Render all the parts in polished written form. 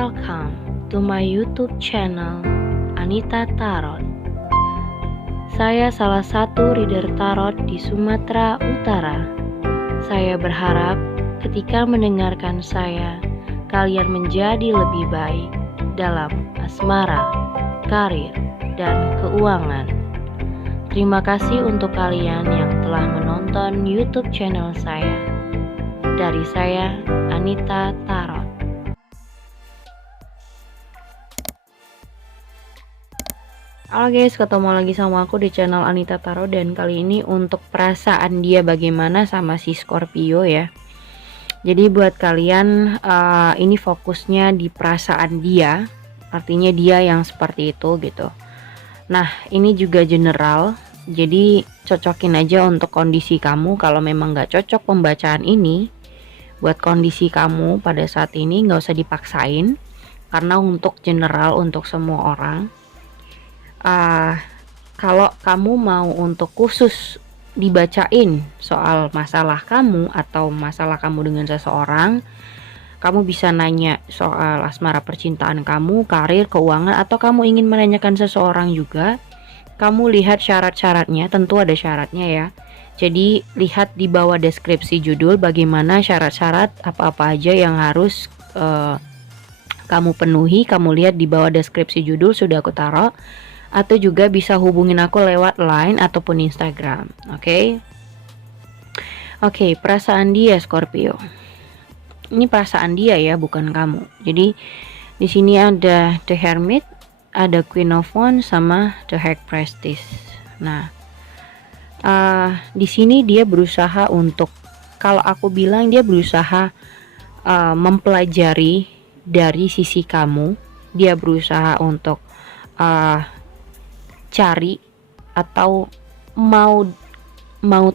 Welcome to my YouTube channel Anita Tarot. Saya salah satu reader tarot di Sumatera Utara. Saya berharap ketika mendengarkan saya, kalian menjadi lebih baik dalam asmara, karir, dan keuangan. Terima kasih untuk kalian yang telah menonton YouTube channel saya. Dari saya, Anita Tarot. Halo guys, ketemu lagi sama aku di channel Anita Tarot. Dan kali ini untuk perasaan dia bagaimana sama si Scorpio ya. Jadi buat kalian ini fokusnya di perasaan dia, artinya dia yang seperti itu gitu. Nah ini juga general, jadi cocokin aja untuk kondisi kamu. Kalau memang gak cocok pembacaan ini buat kondisi kamu pada saat ini, gak usah dipaksain, karena untuk general untuk semua orang. Kalau kamu mau untuk khusus dibacain soal masalah kamu atau masalah kamu dengan seseorang, kamu bisa nanya soal asmara percintaan kamu, karir, keuangan, atau kamu ingin menanyakan seseorang juga. Kamu lihat syarat-syaratnya, tentu ada syaratnya ya. Jadi lihat di bawah deskripsi judul bagaimana syarat-syarat apa-apa aja yang harus kamu penuhi. Kamu lihat di bawah deskripsi judul sudah aku taruh. Atau juga bisa hubungin aku lewat Line ataupun Instagram. Oke, perasaan dia Scorpio. Ini perasaan dia ya, bukan kamu. Jadi di sini ada The Hermit, ada Queen of Wands sama The High Priestess. Nah, di sini dia berusaha untuk, kalau aku bilang dia berusaha mempelajari dari sisi kamu. Dia berusaha untuk cari atau mau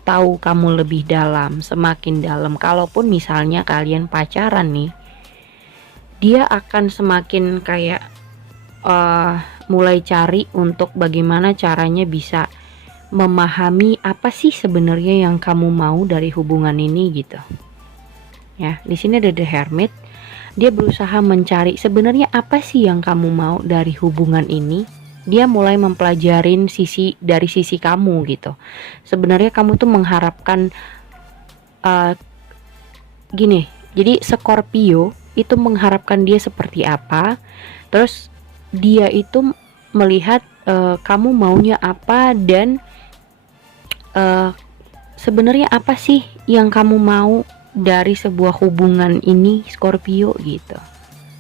tahu kamu lebih dalam, semakin dalam. Kalaupun misalnya kalian pacaran nih, dia akan semakin kayak mulai cari untuk bagaimana caranya bisa memahami apa sih sebenarnya yang kamu mau dari hubungan ini gitu. Ya, di sini ada The Hermit. Dia berusaha mencari sebenarnya apa sih yang kamu mau dari hubungan ini. Dia mulai mempelajarin dari sisi kamu gitu. Sebenarnya kamu tuh mengharapkan gini. Jadi Scorpio itu mengharapkan dia seperti apa. Terus dia itu melihat kamu maunya apa, dan sebenarnya apa sih yang kamu mau dari sebuah hubungan ini Scorpio gitu.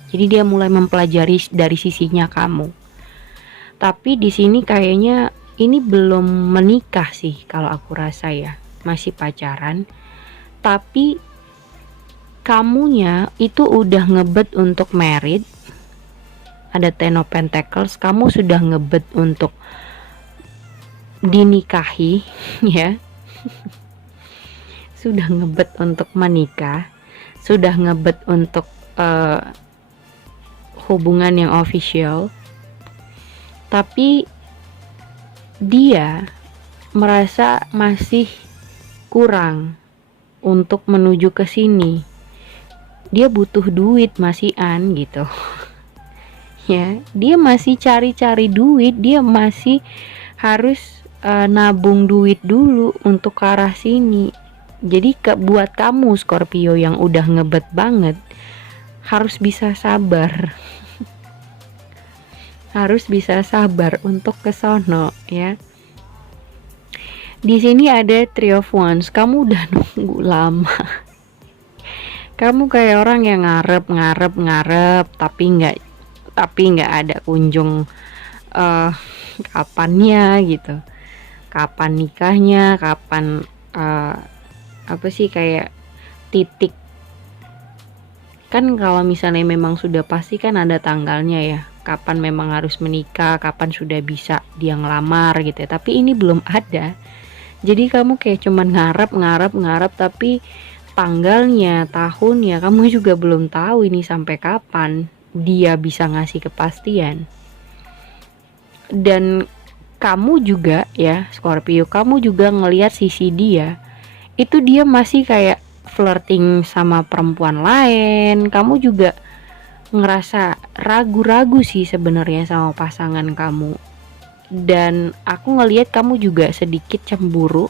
Jadi dia mulai mempelajari dari sisinya kamu. Tapi di sini kayaknya ini belum menikah sih kalau aku rasa ya, masih pacaran. Tapi kamunya itu udah ngebet untuk married. Ada Ten of Pentacles, kamu sudah ngebet untuk dinikahi ya. Sudah ngebet untuk menikah, sudah ngebet untuk hubungan yang official. Tapi dia merasa masih kurang untuk menuju ke sini. Dia butuh duit masihan gitu. Ya, dia masih cari-cari duit, dia masih harus nabung duit dulu untuk ke arah sini. Jadi buat kamu Scorpio yang udah ngebet banget, harus bisa sabar. Harus bisa sabar untuk ke sono ya. Di sini ada Three of Wands. Kamu udah nunggu lama. Kamu kayak orang yang ngarep tapi nggak ada kunjung kapannya gitu. Kapan nikahnya, kapan apa sih kayak titik. Kan kalau misalnya memang sudah pasti kan ada tanggalnya ya. Kapan memang harus menikah, kapan sudah bisa dia ngelamar gitu ya. Tapi ini belum ada. Jadi kamu kayak cuman ngarep, tapi tanggalnya, tahunnya kamu juga belum tahu ini sampai kapan dia bisa ngasih kepastian. Dan kamu juga ya Scorpio, kamu juga ngelihat sisi dia. Itu dia masih kayak flirting sama perempuan lain. Kamu juga ngerasa ragu-ragu sih sebenarnya sama pasangan kamu. Dan aku ngelihat kamu juga sedikit cemburu.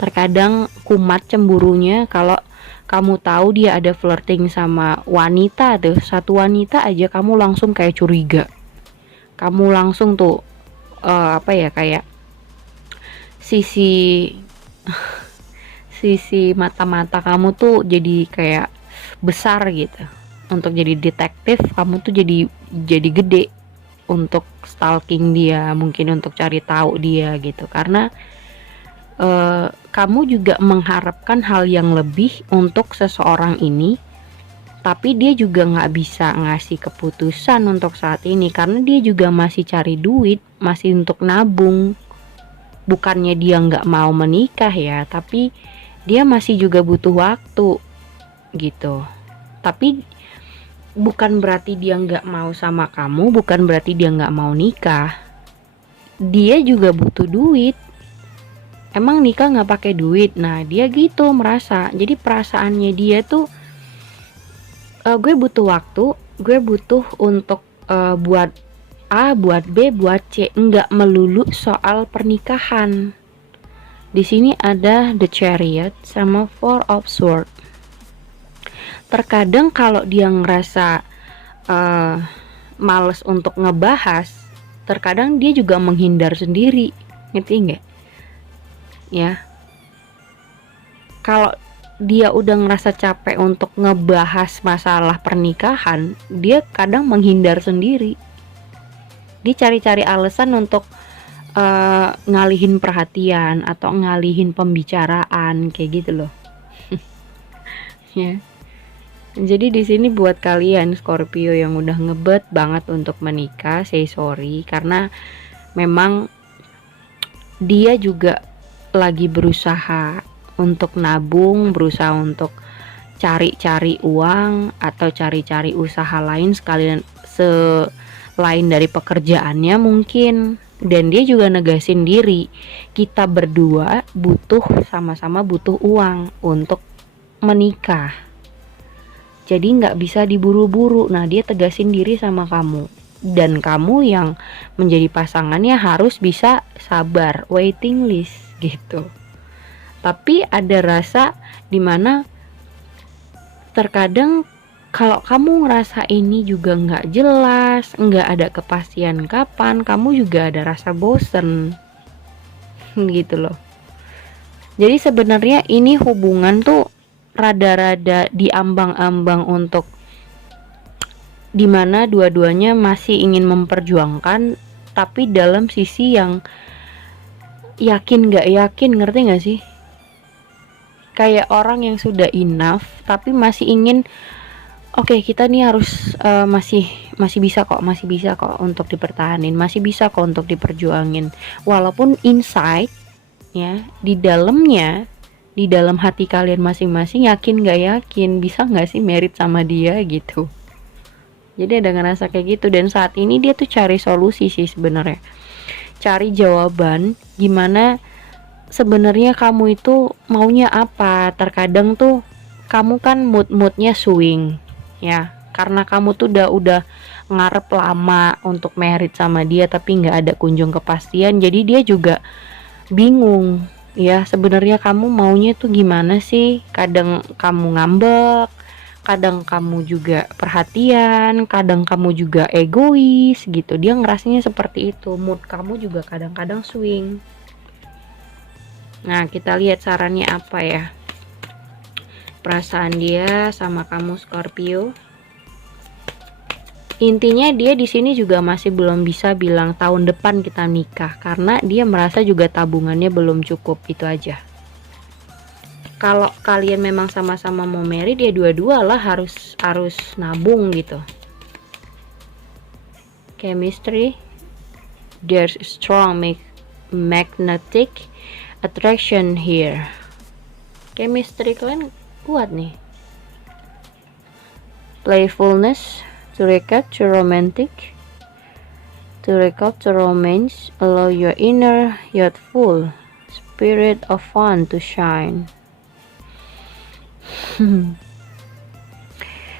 Terkadang kumat cemburunya kalau kamu tahu dia ada flirting sama wanita tuh, satu wanita aja kamu langsung kayak curiga. Kamu langsung tuh apa ya, kayak sisi sisi mata-mata kamu tuh jadi kayak besar gitu. Untuk jadi detektif kamu tuh jadi gede untuk stalking dia, mungkin untuk cari tahu dia gitu. Karena kamu juga mengharapkan hal yang lebih untuk seseorang ini, tapi dia juga nggak bisa ngasih keputusan untuk saat ini karena dia juga masih cari duit, masih untuk nabung. Bukannya dia nggak mau menikah ya, tapi dia masih juga butuh waktu gitu. Tapi bukan berarti dia nggak mau sama kamu, bukan berarti dia nggak mau nikah. Dia juga butuh duit. Emang nikah nggak pakai duit? Nah dia gitu merasa. Jadi perasaannya dia tuh gue butuh waktu, gue butuh untuk buat A, buat B, buat C, nggak melulu soal pernikahan. Di sini ada The Chariot sama Four of Swords. Terkadang kalau dia ngerasa males untuk ngebahas, terkadang dia juga menghindar sendiri, ngerti nggak? Ya, kalau dia udah ngerasa capek untuk ngebahas masalah pernikahan, dia kadang menghindar sendiri. Dia cari-cari alasan untuk ngalihin perhatian atau ngalihin pembicaraan kayak gitu loh. Ya. Jadi di sini buat kalian Scorpio yang udah ngebet banget untuk menikah, say sorry karena memang dia juga lagi berusaha untuk nabung, berusaha untuk cari-cari uang atau cari-cari usaha lain sekalian selain dari pekerjaannya mungkin. Dan dia juga negasin diri, kita berdua sama-sama butuh uang untuk menikah. Jadi nggak bisa diburu-buru. Nah dia tegasin diri sama kamu. Dan kamu yang menjadi pasangannya harus bisa sabar, waiting list gitu. Tapi ada rasa dimana terkadang kalau kamu ngerasa ini juga nggak jelas, nggak ada kepastian kapan, kamu juga ada rasa bosen gitu loh. Jadi sebenarnya ini hubungan tuh rada-rada diambang-ambang untuk dimana dua-duanya masih ingin memperjuangkan, tapi dalam sisi yang yakin gak yakin, ngerti gak sih? Kayak orang yang sudah enough tapi masih ingin oke, kita nih harus masih bisa kok untuk dipertahanin, masih bisa kok untuk diperjuangin, walaupun inside ya, di dalamnya, di dalam hati kalian masing-masing yakin gak yakin bisa gak sih married sama dia gitu. Jadi ada ngerasa kayak gitu. Dan saat ini dia tuh cari solusi sih sebenarnya, cari jawaban gimana sebenarnya kamu itu maunya apa. Terkadang tuh kamu kan moodnya swing ya, karena kamu tuh udah ngarep lama untuk married sama dia tapi nggak ada kunjung kepastian. Jadi dia juga bingung ya, sebenarnya kamu maunya tuh gimana sih. Kadang kamu ngambek, kadang kamu juga perhatian, kadang kamu juga egois gitu. Dia ngerasanya seperti itu. Mood kamu juga kadang-kadang swing. Nah kita lihat sarannya apa ya, perasaan dia sama kamu Scorpio. Intinya dia di sini juga masih belum bisa bilang tahun depan kita nikah karena dia merasa juga tabungannya belum cukup, itu aja. Kalau kalian memang sama-sama mau married ya dua-dua lah harus nabung gitu. Chemistry, there's strong magnetic attraction here. Chemistry kalian kuat nih. Playfulness to recapture romantic, to recapture romance, allow your inner youthful spirit of fun to shine.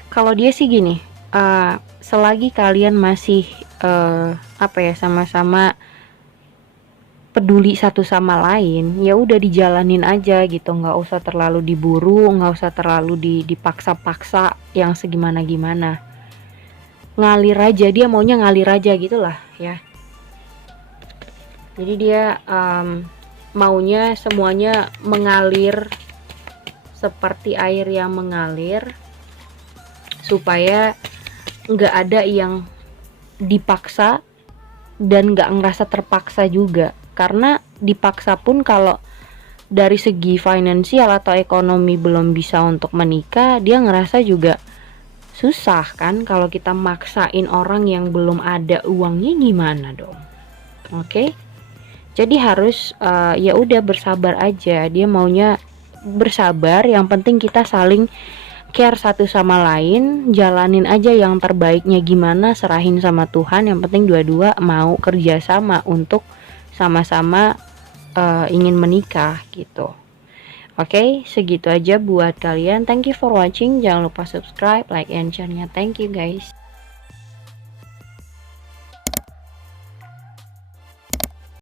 Kalau dia sih gini, selagi kalian masih sama-sama peduli satu sama lain, ya udah dijalanin aja gitu, nggak usah terlalu diburu, nggak usah terlalu dipaksa-paksa yang segimana-gimana. Ngalir aja, dia maunya ngalir aja gitulah ya. Jadi dia maunya semuanya mengalir seperti air yang mengalir, supaya nggak ada yang dipaksa dan nggak ngerasa terpaksa juga. Karena dipaksa pun kalau dari segi finansial atau ekonomi belum bisa untuk menikah, dia ngerasa juga susah kan. Kalau kita maksain orang yang belum ada uangnya, gimana dong? Oke? Jadi harus ya udah bersabar aja. Dia maunya bersabar, yang penting kita saling care satu sama lain, jalanin aja yang terbaiknya gimana, serahin sama Tuhan. Yang penting dua-dua mau kerja sama untuk sama-sama ingin menikah gitu. Oke, segitu aja buat kalian. Thank you for watching. Jangan lupa subscribe, like, and share-nya. Thank you guys.